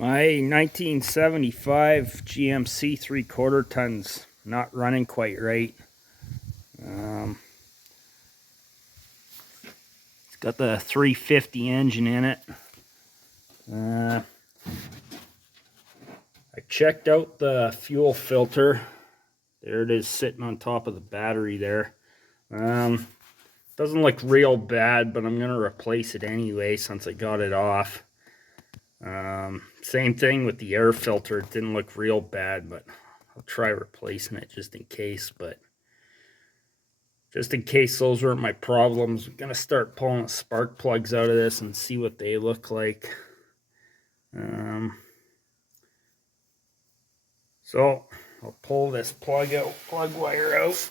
My 1975 GMC 3/4 tons not running quite right. It's got the 350 engine in it. I checked out the fuel filter. There it is, sitting on top of the battery there. Doesn't look real bad, but I'm gonna replace it anyway since I got it off. Same thing with the air filter. It didn't look real bad, but I'll try replacing it just in case. But just in case those weren't my problems, I'm gonna start pulling the spark plugs out of this and see what they look like. So I'll pull this plug wire out.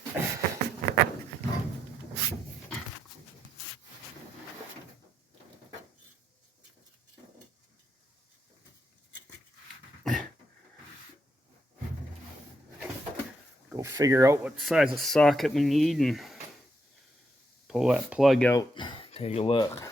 Go figure out what size of socket we need and pull that plug out. Take a look.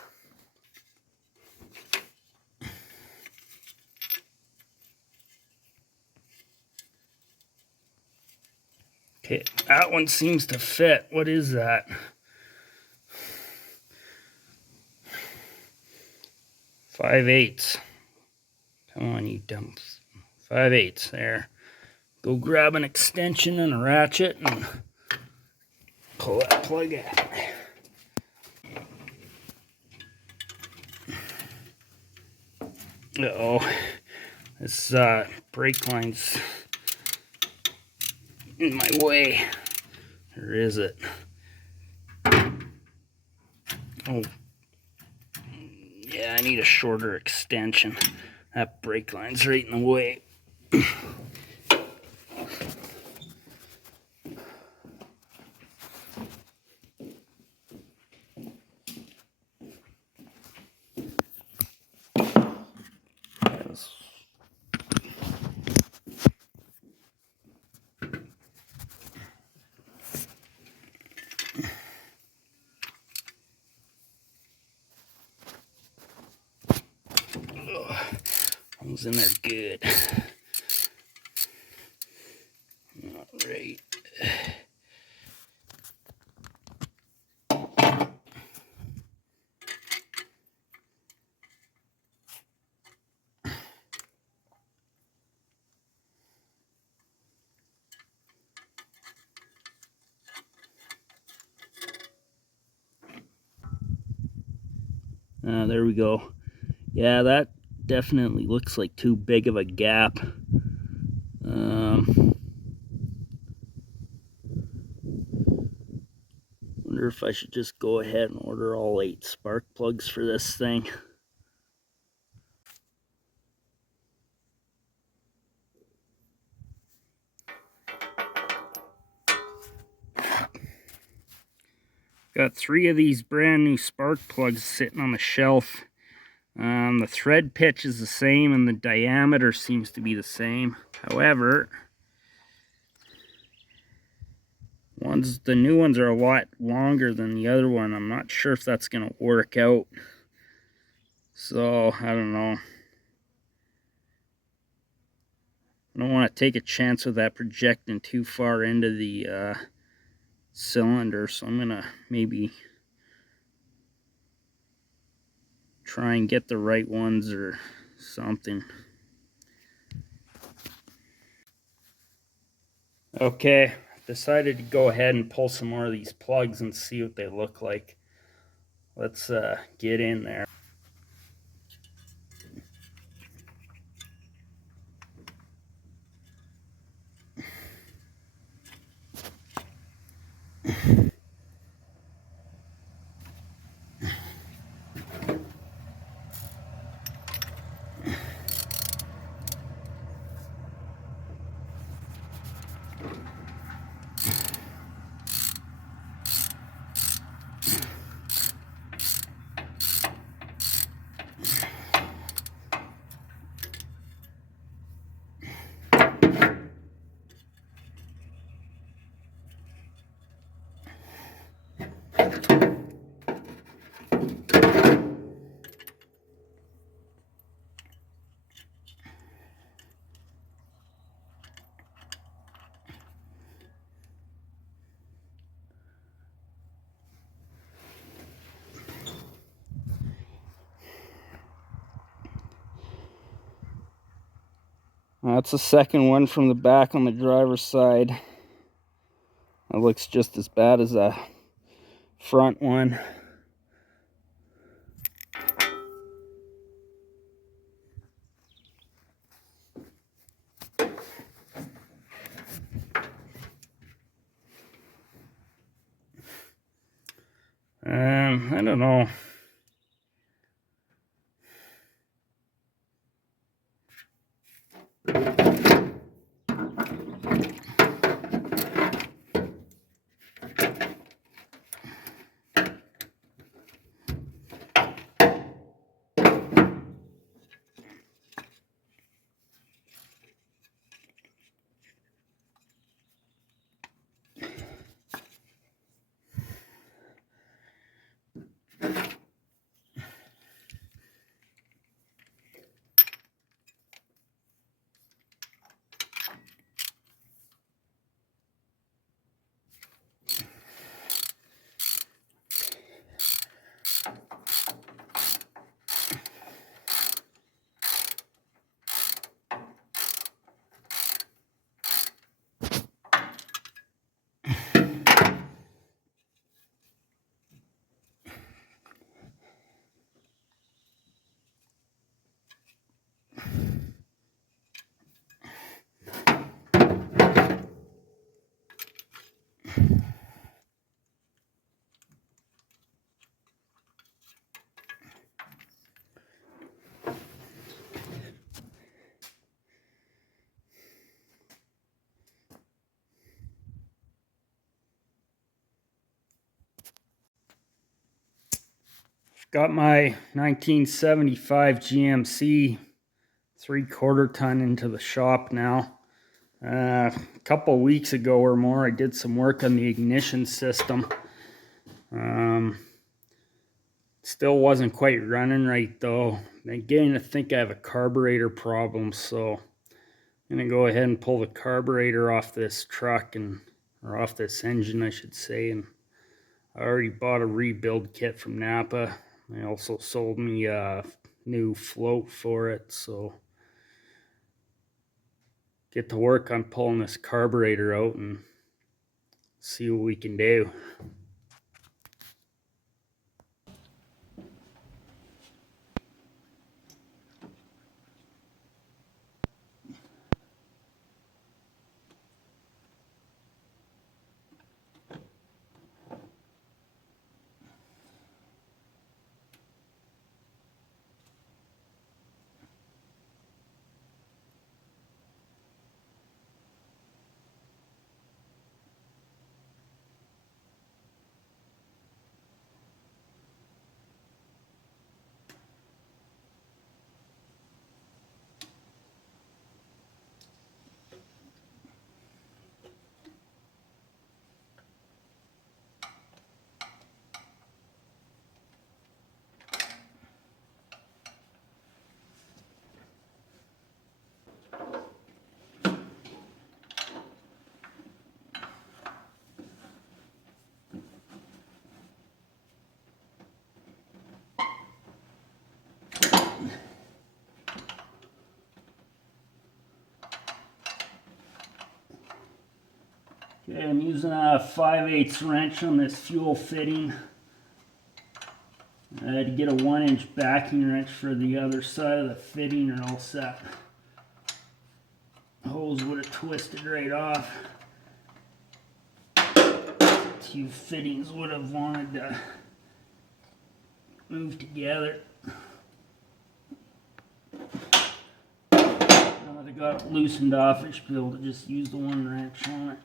Okay, that one seems to fit. What is that? 5/8. Come on, you dumb. 5/8 there. Go grab an extension and a ratchet and pull that plug out. Uh-oh. This brake line's in my way. Or is it? Oh. Yeah, I need a shorter extension. That brake line's right in the way. I was in there good. All right. There we go. Yeah, that definitely looks like too big of a gap. Wonder if I should just go ahead and order all 8 spark plugs for this thing. Got 3 of these brand new spark plugs sitting on the shelf. The thread pitch is the same and the diameter seems to be the same. However, the new ones are a lot longer than the other one. I'm not sure if that's going to work out. So, I don't know. I don't want to take a chance with that projecting too far into the cylinder, so I'm going to maybe try and get the right ones or something. Okay, decided to go ahead and pull some more of these plugs and see what they look like. Let's get in there. That's the second one from the back on the driver's side. That looks just as bad as the front one. I don't know. Got my 1975 GMC 3/4 ton into the shop now. A couple weeks ago or more, I did some work on the ignition system. Still wasn't quite running right though. I'm beginning to think I have a carburetor problem, so I'm gonna go ahead and pull the carburetor off this truck or off this engine, I should say. And I already bought a rebuild kit from Napa. They also sold me a new float for it, so get to work on pulling this carburetor out and see what we can do. Okay, I'm using a 5/8 wrench on this fuel fitting. I had to get a 1-inch backing wrench for the other side of the fitting or else that hose would have twisted right off. Two fittings would have wanted to move together. Now that I got it loosened off, I should be able to just use the one wrench on it.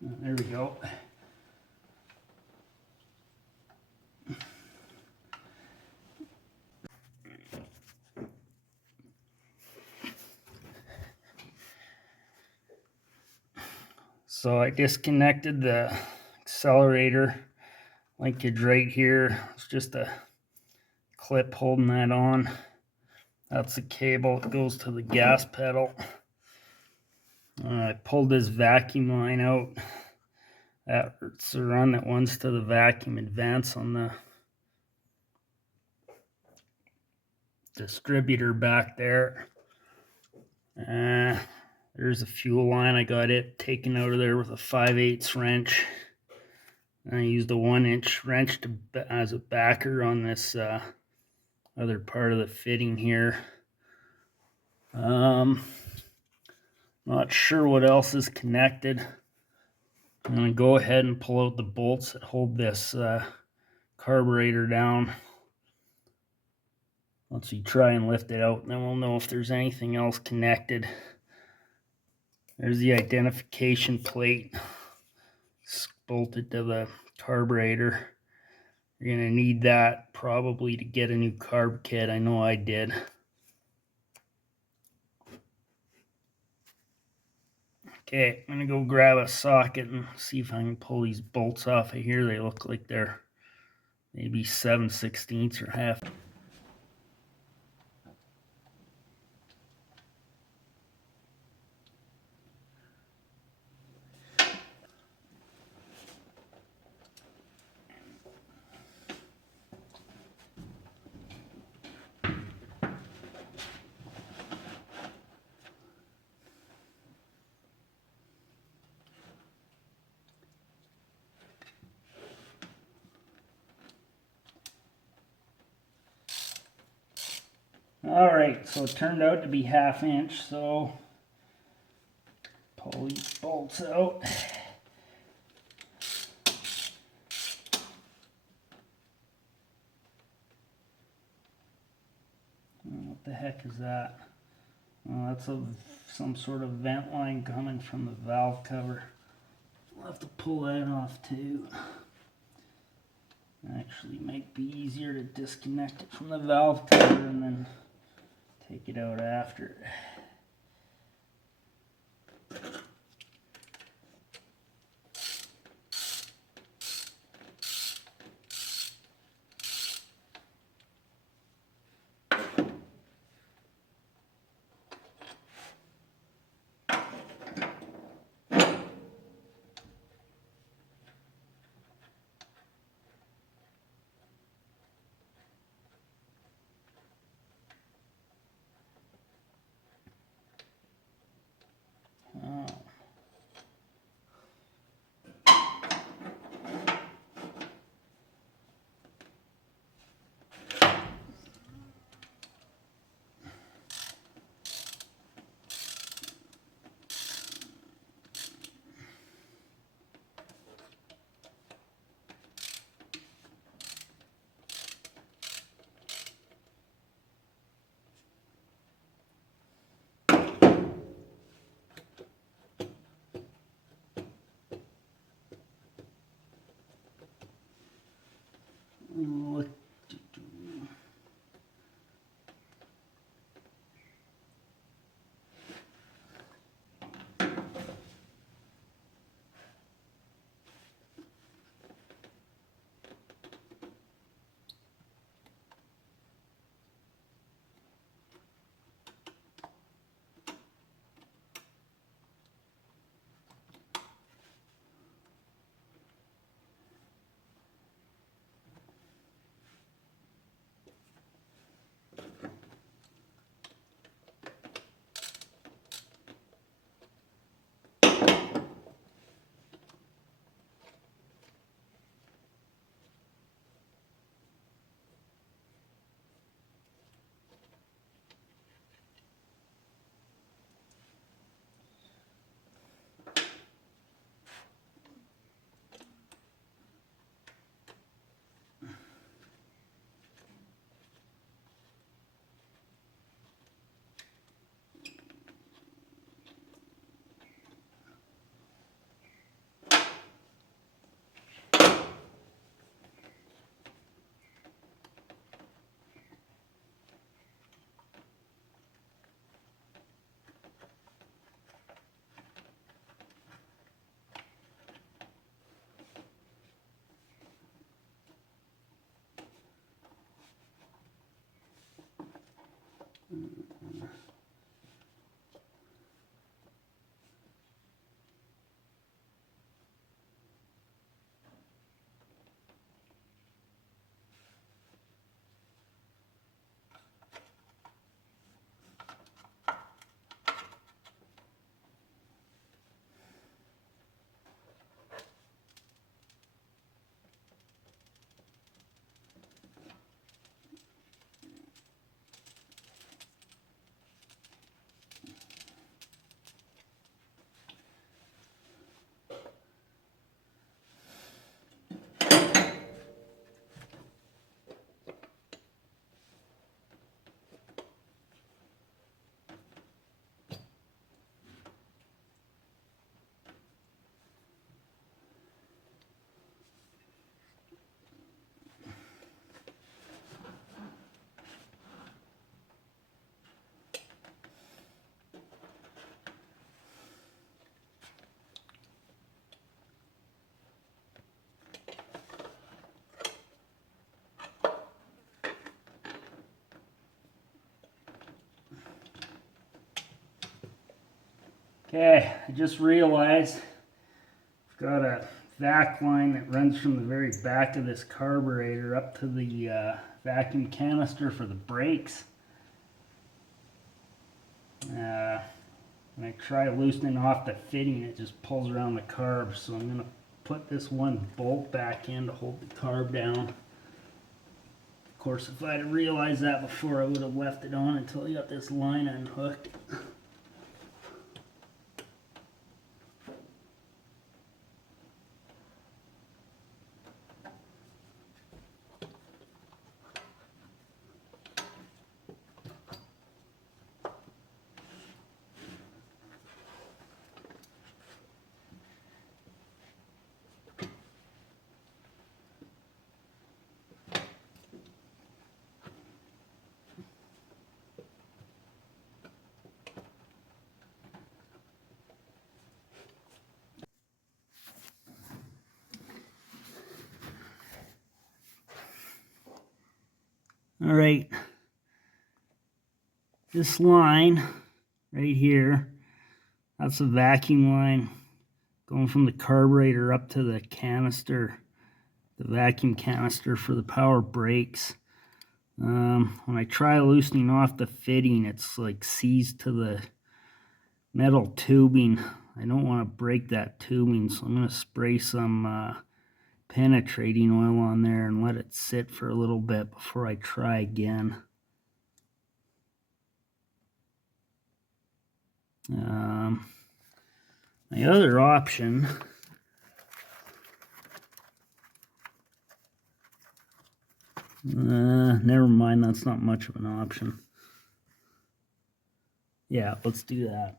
There we go. So I disconnected the accelerator linkage right here. It's just a clip holding that on. That's the cable that goes to the gas pedal. I pulled this vacuum line out. That's the run that runs to the vacuum advance on the distributor back there. There's a fuel line. I got it taken out of there with a 5/8 wrench. I used a 1-inch wrench as a backer on this other part of the fitting here. Not sure what else is connected. I'm going to go ahead and pull out the bolts that hold this carburetor down. Once we try and lift it out, then we'll know if there's anything else connected. There's the identification plate. It's bolted to the carburetor. You're going to need that probably to get a new carb kit. I know I did. Okay, I'm going to go grab a socket and see if I can pull these bolts off of here. They look like they're maybe 7/16 or half. Alright, so it turned out to be 1/2 inch, so pull these bolts out. What the heck is that? Oh, that's some sort of vent line coming from the valve cover. We'll have to pull that off too. Actually, might be easier to disconnect it from the valve cover and then take it out after. Okay, I just realized I've got a vac line that runs from the very back of this carburetor up to the vacuum canister for the brakes. When I try loosening off the fitting, it just pulls around the carb, so I'm going to put this one bolt back in to hold the carb down. Of course, if I'd realized that before, I would have left it on until I got this line unhooked. All right, this line right here, that's the vacuum line going from the carburetor up to the canister, the vacuum canister for the power brakes. When I try loosening off the fitting, it's like seized to the metal tubing. I don't want to break that tubing, so I'm going to spray some penetrating oil on there and let it sit for a little bit before I try again. My other option never mind, that's not much of an option. Yeah, let's do that.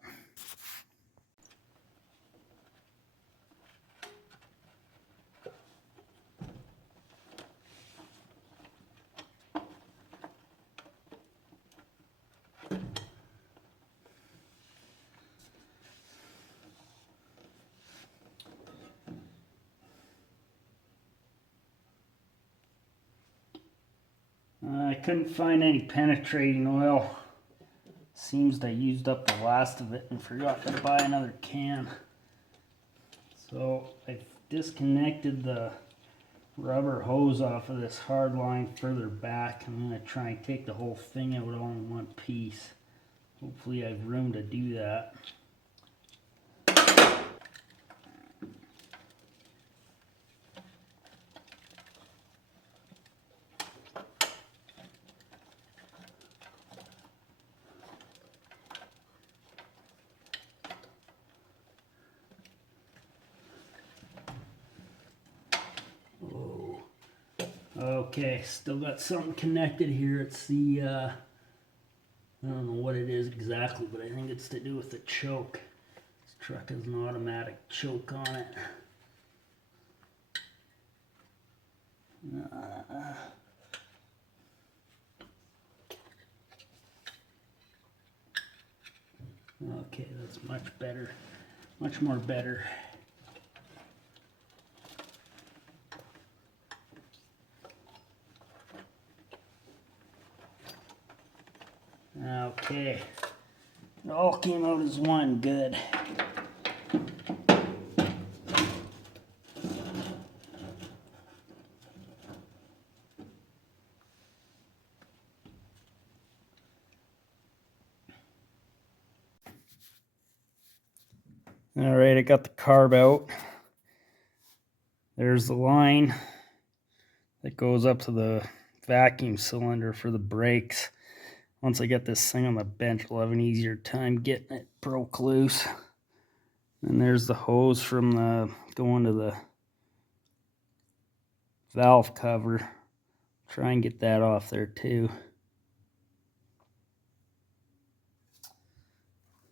I couldn't find any penetrating oil. Seems I used up the last of it and forgot to buy another can. So I've disconnected the rubber hose off of this hard line further back. I'm going to try and take the whole thing out all in one piece. Hopefully I have room to do that. Okay, still got something connected here. It's the, I don't know what it is exactly, but I think it's to do with the choke. This truck has an automatic choke on it. Okay, that's much better. Much more better. Okay, it all came out as one. Good. All right, I got the carb out. There's the line that goes up to the vacuum cylinder for the brakes. Once I get this thing on the bench, I'll have an easier time getting it broke loose. And there's the hose from the going to the valve cover. Try and get that off there too.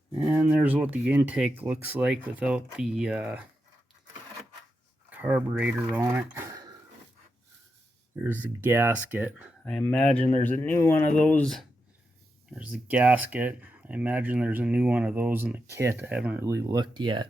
And there's what the intake looks like without the carburetor on it. There's the gasket. I imagine there's a new one of those. There's the gasket. I imagine there's a new one of those in the kit. I haven't really looked yet.